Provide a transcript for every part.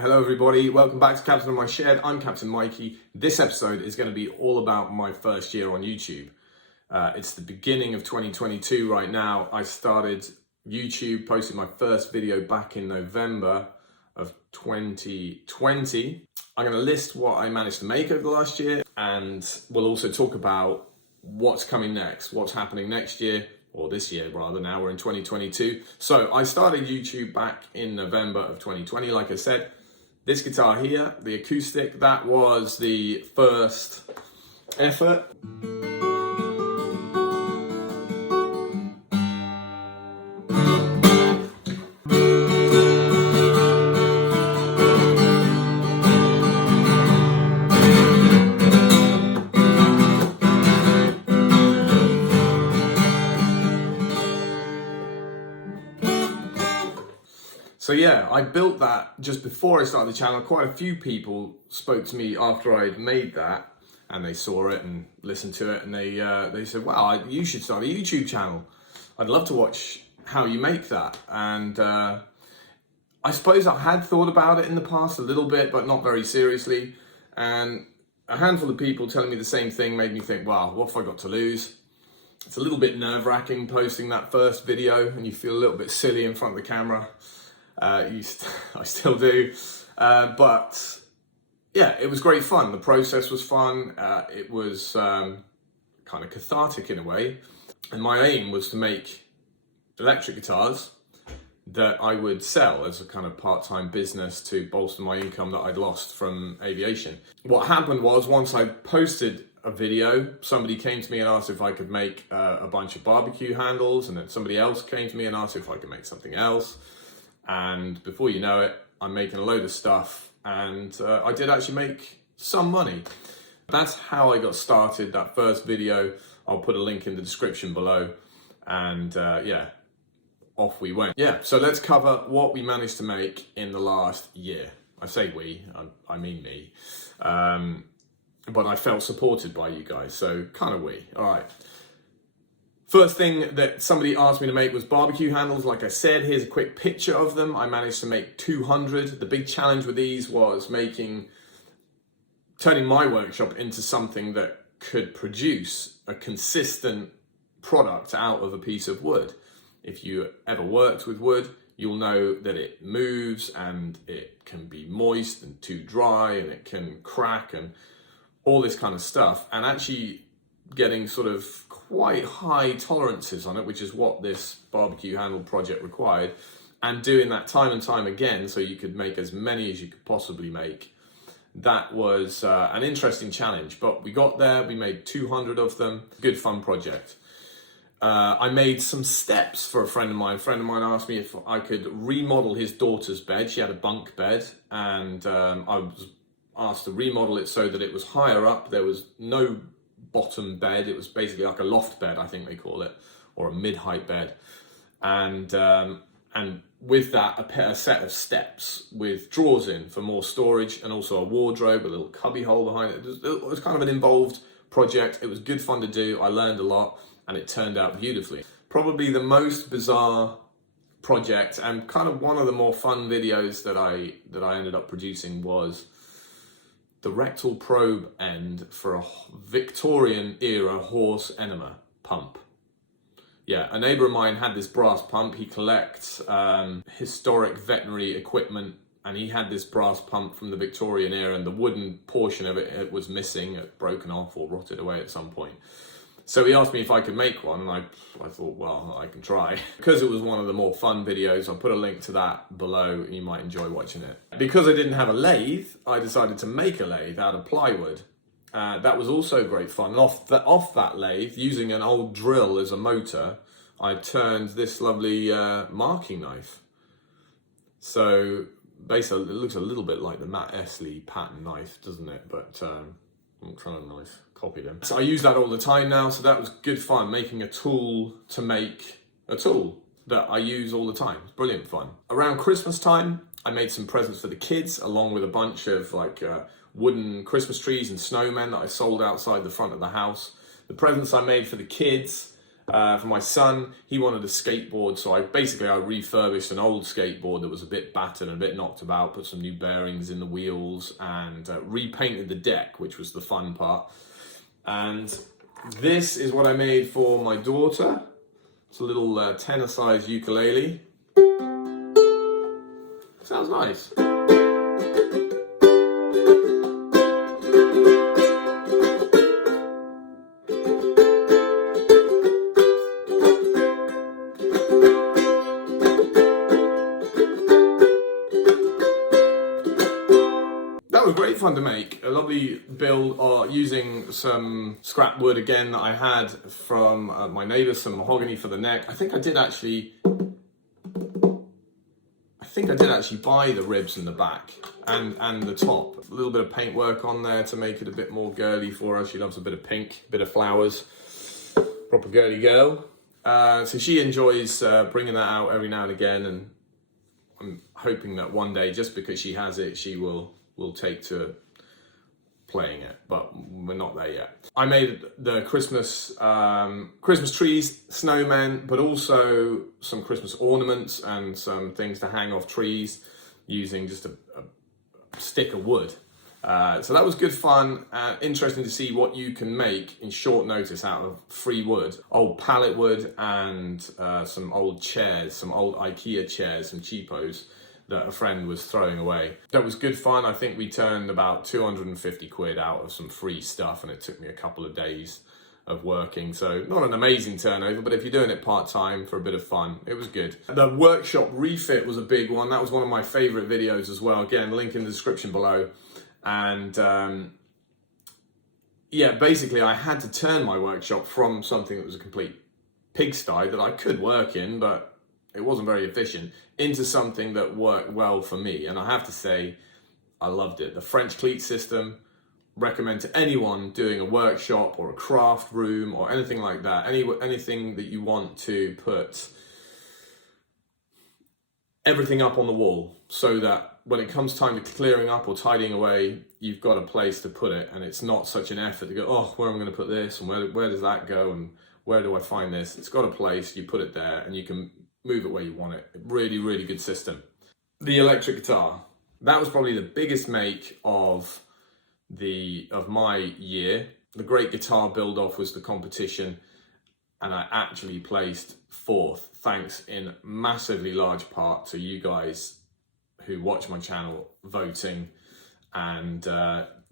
Hello everybody, welcome back to Captain of My Shed. I'm Captain Mikey. This episode is going to be all about my first year on YouTube. It's the beginning of 2022 right now. I started YouTube, posted my first video back in November of 2020. I'm going to list what I managed to make over the last year, and we'll also talk about what's coming next, what's happening next year, or this year rather. Now we're in 2022. So I started YouTube back in November of 2020, like I said. This guitar here, the acoustic, that was the first effort. So yeah, I built that just before I started the channel. Quite a few people spoke to me after I'd made that, and they saw it and listened to it, and they said, "Wow, you should start a YouTube channel. I'd love to watch how you make that." And I suppose I had thought about it in the past a little bit, but not very seriously. And a handful of people telling me the same thing made me think, "Wow, what have I got to lose?" It's a little bit nerve-wracking posting that first video, and you feel a little bit silly in front of the camera. I still do, but yeah, it was great fun. The process was fun. It was kind of cathartic in a way, and my aim was to make electric guitars that I would sell as a kind of part-time business to bolster my income that I'd lost from aviation. What happened was, once I posted a video, somebody came to me and asked if I could make a bunch of barbecue handles, and then somebody else came to me and asked if I could make something else. And before you know it, I'm making a load of stuff, and I did actually make some money. That's how I got started. That first video, I'll put a link in the description below, and yeah, off we went. Yeah, so let's cover what we managed to make in the last year. I say we, I mean me. But I felt supported by you guys, so kind of we. All right. First thing that somebody asked me to make was barbecue handles. Like I said, here's a quick picture of them. I managed to make 200. The big challenge with these was turning my workshop into something that could produce a consistent product out of a piece of wood. If you ever worked with wood, you'll know that it moves, and it can be moist and too dry, and it can crack and all this kind of stuff. And actually getting sort of quite high tolerances on it, which is what this barbecue handle project required, and doing that time and time again so you could make as many as you could possibly make. That was an interesting challenge, but we got there. We made 200 of them. Good fun project. I made some steps for a friend of mine. A friend of mine asked me if I could remodel his daughter's bed. She had a bunk bed, and I was asked to remodel it so that it was higher up. There was no bottom bed. It was basically like a loft bed, I think they call it, or a mid-height bed, and with that a set of steps with drawers in for more storage, and also a wardrobe, a little cubby hole behind it. It was kind of an involved project. It was good fun to do. I learned a lot, and it turned out beautifully. Probably the most bizarre project, and kind of one of the more fun videos that I ended up producing, was the Rectal Probe end for a Victorian era horse enema pump. Yeah, a neighbour of mine had this brass pump. He collects historic veterinary equipment, and he had this brass pump from the Victorian era, and the wooden portion of it was missing, it broken off or rotted away at some point. So he asked me if I could make one, and I thought, well, I can try. Because it was one of the more fun videos, I'll put a link to that below, and you might enjoy watching it. Because I didn't have a lathe, I decided to make a lathe out of plywood. That was also great fun. And off that lathe, using an old drill as a motor, I turned this lovely marking knife. So basically, it looks a little bit like the Matt Esley pattern knife, doesn't it? But I'm trying to copy them. So I use that all the time now, so that was good fun, making a tool to make a tool that I use all the time. It's brilliant fun. Around Christmas time, I made some presents for the kids, along with a bunch of wooden Christmas trees and snowmen that I sold outside the front of the house. The presents I made for the kids For my son, he wanted a skateboard, so I refurbished an old skateboard that was a bit battered and a bit knocked about, put some new bearings in the wheels, and repainted the deck, which was the fun part. And this is what I made for my daughter. It's a little tenor-sized ukulele. Sounds nice. That was great fun to make. A lovely build using some scrap wood again that I had from my neighbour, some mahogany for the neck. I think I did actually buy the ribs in the back and the top. A little bit of paint work on there to make it a bit more girly for her. She loves a bit of pink, a bit of flowers. Proper girly girl. So she enjoys bringing that out every now and again, and I'm hoping that one day, just because she has it, she will take to playing it, but we're not there yet. I made the Christmas trees, snowmen, but also some Christmas ornaments and some things to hang off trees using just a stick of wood. So that was good fun, interesting to see what you can make in short notice out of free wood. Old pallet wood and some old chairs, some old IKEA chairs, some cheapos that a friend was throwing away. That was good fun. I think we turned about 250 quid out of some free stuff, and it took me a couple of days of working. So not an amazing turnover, but if you're doing it part-time for a bit of fun, it was good. The workshop refit was a big one. That was one of my favorite videos as well. Again, link in the description below. And yeah, basically I had to turn my workshop from something that was a complete pigsty that I could work in, but it wasn't very efficient, into something that worked well for me. And I have to say, I loved it. The French cleat system, recommend to anyone doing a workshop or a craft room or anything like that. Anything that you want to put everything up on the wall, so that when it comes time to clearing up or tidying away, you've got a place to put it, and it's not such an effort to go, oh, where am I going to put this, and where does that go, and where do I find this? It's got a place, you put it there, and you can move it where you want it. Really, really good system. The electric guitar. That was probably the biggest make of my year. The Great Guitar Build-Off was the competition, and I actually placed 4th, thanks in massively large part to you guys who watch my channel voting and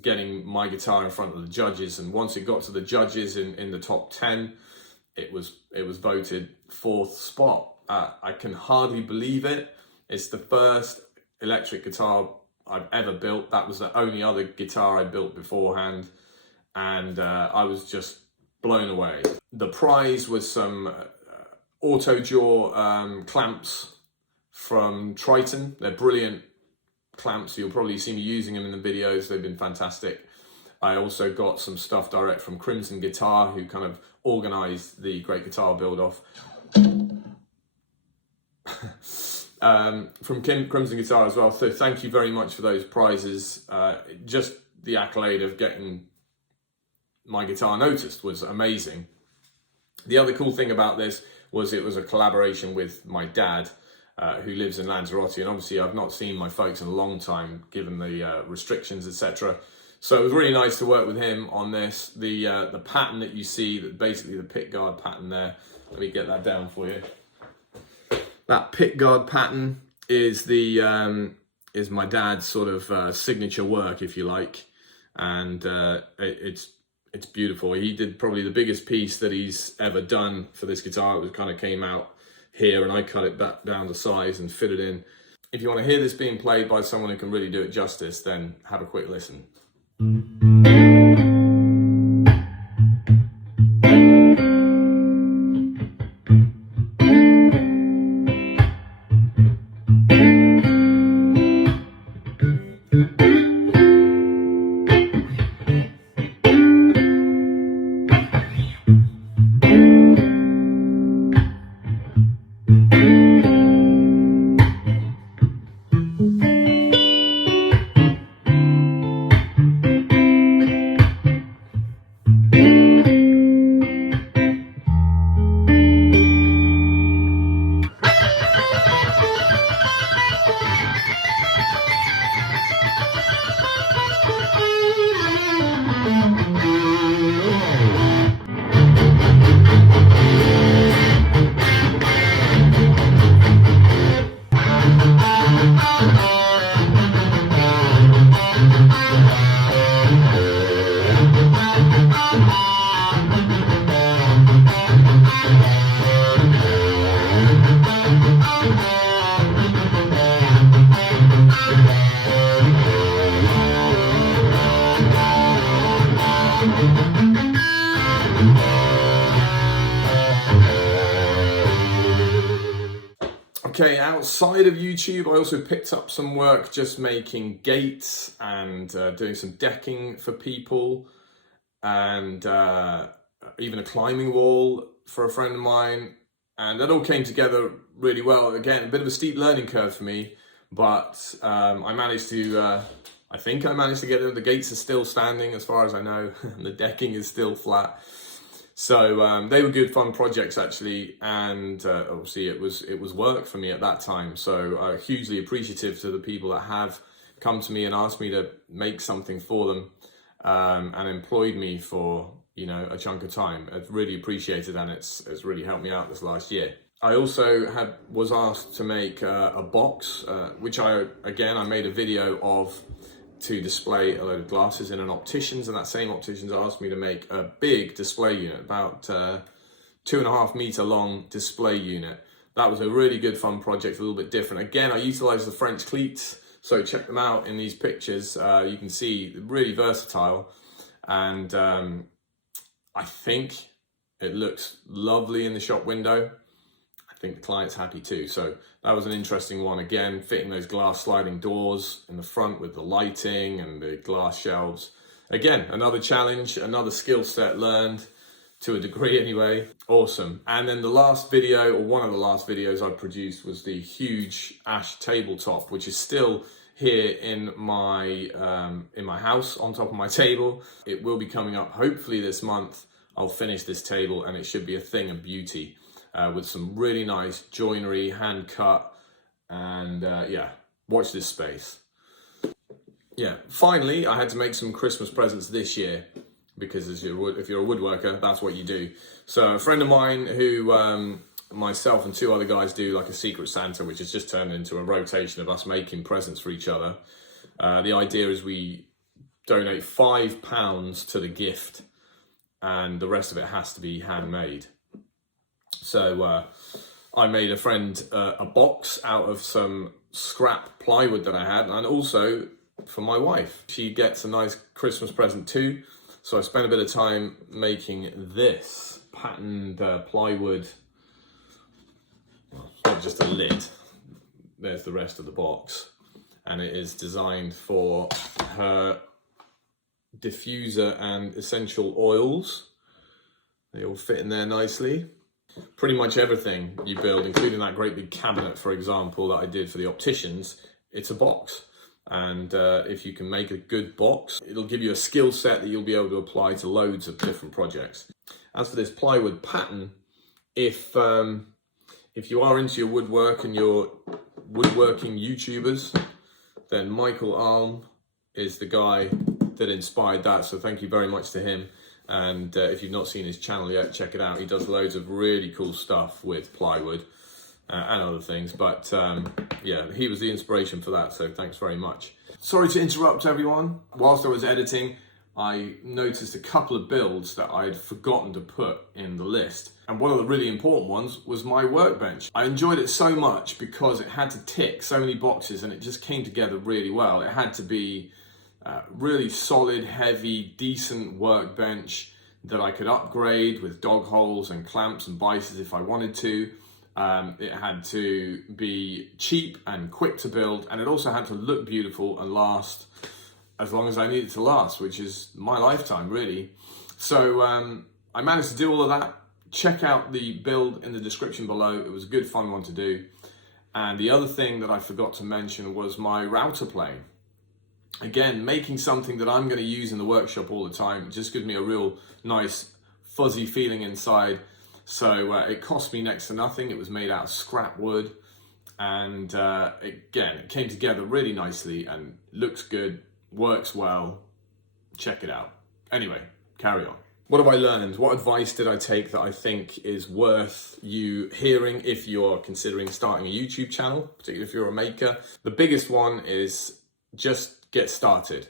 getting my guitar in front of the judges. And once it got to the judges in the top 10, it was voted 4th spot. I can hardly believe it. It's the first electric guitar I've ever built. That was the only other guitar I built beforehand, and I was just blown away. The prize was some auto jaw clamps from Triton. They're brilliant clamps. You'll probably see me using them in the videos. They've been fantastic. I also got some stuff direct from Crimson Guitar, who kind of organised the Great Guitar Build-Off. From Crimson Guitar as well. So thank you very much for those prizes. Just the accolade of getting my guitar noticed was amazing. The other cool thing about this was it was a collaboration with my dad, who lives in Lanzarote, and obviously I've not seen my folks in a long time given the restrictions, etc. So it was really nice to work with him on this. The pattern that you see, basically the pickguard pattern there, let me get that down for you. That pickguard pattern is is my dad's sort of signature work, if you like, and it's beautiful. He did probably the biggest piece that he's ever done for this guitar. It kind of came out here, and I cut it back down to size and fit it in. If you want to hear this being played by someone who can really do it justice, then have a quick listen. Okay, outside of YouTube, I also picked up some work just making gates and doing some decking for people, and even a climbing wall for a friend of mine. And that all came together really well. Again, a bit of a steep learning curve for me, but I managed to, I think I managed to get them. The gates are still standing as far as I know, and the decking is still flat. So they were good fun projects actually, and obviously it was work for me at that time. So hugely appreciative to the people that have come to me and asked me to make something for them, and employed me for, you know, a chunk of time. I've really appreciated, and it's really helped me out this last year. I also was asked to make a box, which I made a video of, to display a load of glasses in an optician's, and that same optician's asked me to make a big display unit, about 2.5 meter long display unit. That was a really good fun project, a little bit different. Again, I utilized the French cleats, so check them out in these pictures. You can see really versatile, and I think it looks lovely in the shop window. I think the client's happy too. So that was an interesting one. Again, fitting those glass sliding doors in the front with the lighting and the glass shelves. Again, another challenge, another skill set learned to a degree anyway. Awesome. And then the last video, or one of the last videos I produced, was the huge ash tabletop, which is still here in my house on top of my table. It will be coming up hopefully this month. I'll finish this table and it should be a thing of beauty, with some really nice joinery, hand cut, and yeah, watch this space. Yeah, finally, I had to make some Christmas presents this year, because if you're a woodworker, that's what you do. So a friend of mine who myself and 2 other guys do like a Secret Santa, which has just turned into a rotation of us making presents for each other. The idea is we donate £5 to the gift, and the rest of it has to be handmade. So I made a friend a box out of some scrap plywood that I had, and also for my wife. She gets a nice Christmas present too. So I spent a bit of time making this patterned plywood. Well, it's not just a lid. There's the rest of the box. And it is designed for her diffuser and essential oils. They all fit in there nicely. Pretty much everything you build, including that great big cabinet, for example, that I did for the opticians, it's a box. And if you can make a good box, it'll give you a skill set that you'll be able to apply to loads of different projects. As for this plywood pattern, if you are into your woodwork and you're woodworking YouTubers, then Michael Alm is the guy that inspired that. So thank you very much to him. And if you've not seen his channel yet, check it out. He does loads of really cool stuff with plywood and other things. But yeah, he was the inspiration for that. So thanks very much. Sorry to interrupt everyone. Whilst I was editing, I noticed a couple of builds that I'd forgotten to put in the list. And one of the really important ones was my workbench. I enjoyed it so much because it had to tick so many boxes, and it just came together really well. It had to be really solid, heavy, decent workbench that I could upgrade with dog holes and clamps and bices if I wanted to. It had to be cheap and quick to build, and it also had to look beautiful and last as long as I needed to last, which is my lifetime really. So I managed to do all of that. Check out the build in the description below. It was a good fun one to do. And the other thing that I forgot to mention was my router plane. Again, making something that I'm going to use in the workshop all the time. It just gives me a real nice fuzzy feeling inside. So it cost me next to nothing. It was made out of scrap wood, and again, it came together really nicely and looks good, works well. Check it out. Anyway, carry on. What have I learned? What advice did I take that I think is worth you hearing if you're considering starting a YouTube channel, particularly if you're a maker? The biggest one is just get started.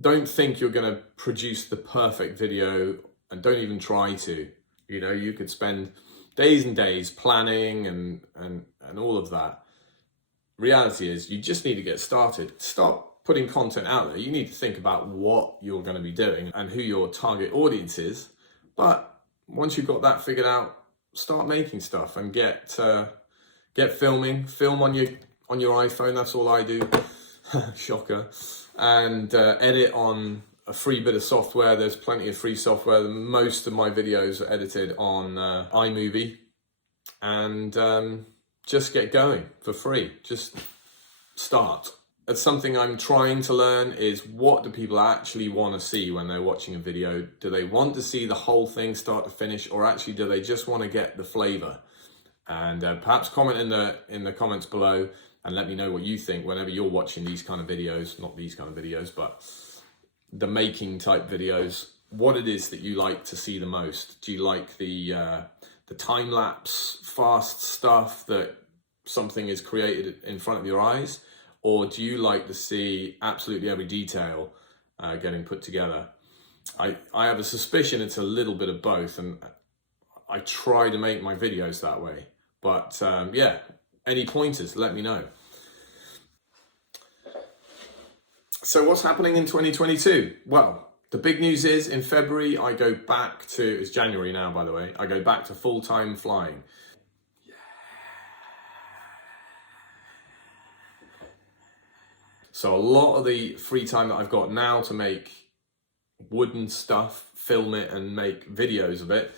Don't think you're going to produce the perfect video, and don't even try to. You know, you could spend days and days planning and all of that. Reality is you just need to get started. Stop putting content out there. You need to think about what you're going to be doing and who your target audience is. But once you've got that figured out, start making stuff and get get filming, film on your iPhone, that's all I do, shocker, and edit on a free bit of software. There's plenty of free software. Most of my videos are edited on iMovie, and just get going for free. Just start. That's something I'm trying to learn, is what do people actually want to see when they're watching a video? Do they want to see the whole thing start to finish, or actually do they just want to get the flavor? And perhaps comment in the comments below and let me know what you think whenever you're watching these kind of videos, not these kind of videos, but the making type videos, what it is that you like to see the most. Do you like the time-lapse fast stuff that something is created in front of your eyes? Or do you like to see absolutely every detail getting put together? I have a suspicion it's a little bit of both, and I try to make my videos that way. But yeah, any pointers, let me know. So what's happening in 2022? Well, the big news is in February, I go back to, it's January now, by the way, I go back to full-time flying. So a lot of the free time that I've got now to make wooden stuff, film it and make videos of it,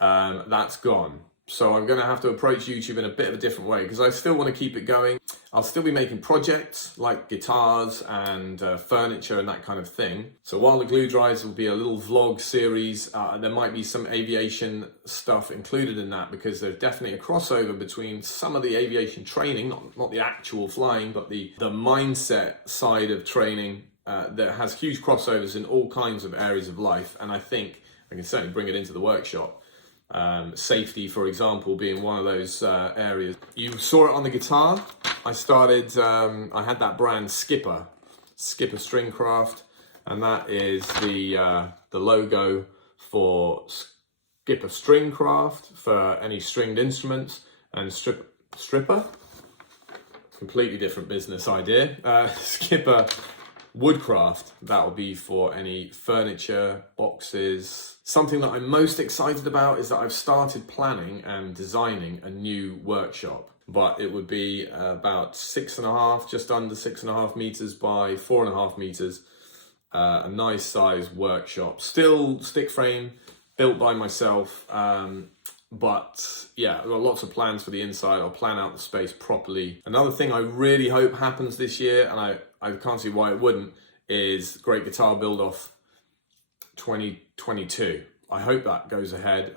that's gone. So I'm going to have to approach YouTube in a bit of a different way, because I still want to keep it going. I'll still be making projects like guitars and furniture and that kind of thing. So while the glue dries will be a little vlog series, there might be some aviation stuff included in that, because there's definitely a crossover between some of the aviation training, not the actual flying, but the mindset side of training that has huge crossovers in all kinds of areas of life. And I think I can certainly bring it into the workshop. Safety, for example, being one of those areas. You saw it on the guitar. I started, I had that brand Skipper Stringcraft, and that is the logo for Skipper Stringcraft for any stringed instruments, and Stripper, completely different business idea. Skipper Woodcraft, that will be for any furniture, boxes. Something that I'm most excited about is that I've started planning and designing a new workshop, but it would be about 6.5, just under 6.5 meters by 4.5 meters. A nice size workshop, still stick frame, built by myself. But yeah, I've got lots of plans for the inside. I'll plan out the space properly. Another thing I really hope happens this year, and I can't see why it wouldn't, is Great Guitar Build-Off 2022. I hope that goes ahead.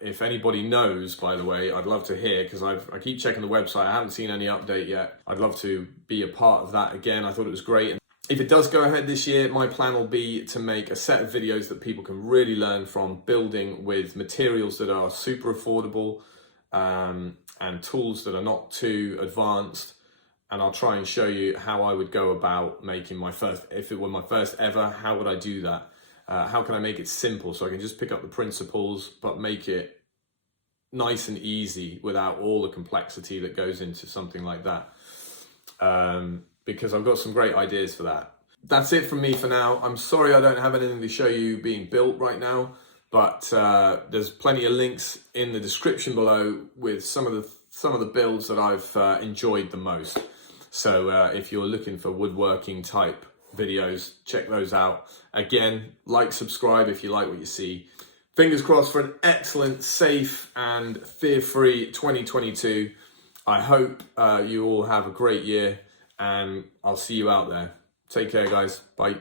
If anybody knows, by the way, I'd love to hear, because I keep checking the website. I haven't seen any update yet. I'd love to be a part of that again. I thought it was great. And if it does go ahead this year, my plan will be to make a set of videos that people can really learn from, building with materials that are super affordable and tools that are not too advanced. And I'll try and show you how I would go about making my first, if it were my first ever, how would I do that? How can I make it simple so I can just pick up the principles, but make it nice and easy without all the complexity that goes into something like that? Because I've got some great ideas for that. That's it from me for now. I'm sorry I don't have anything to show you being built right now, but there's plenty of links in the description below with some of the builds that I've enjoyed the most. So if you're looking for woodworking type videos, check those out. Again, like, subscribe if you like what you see. Fingers crossed for an excellent, safe and fear-free 2022. I hope you all have a great year, and I'll see you out there. Take care, guys. Bye.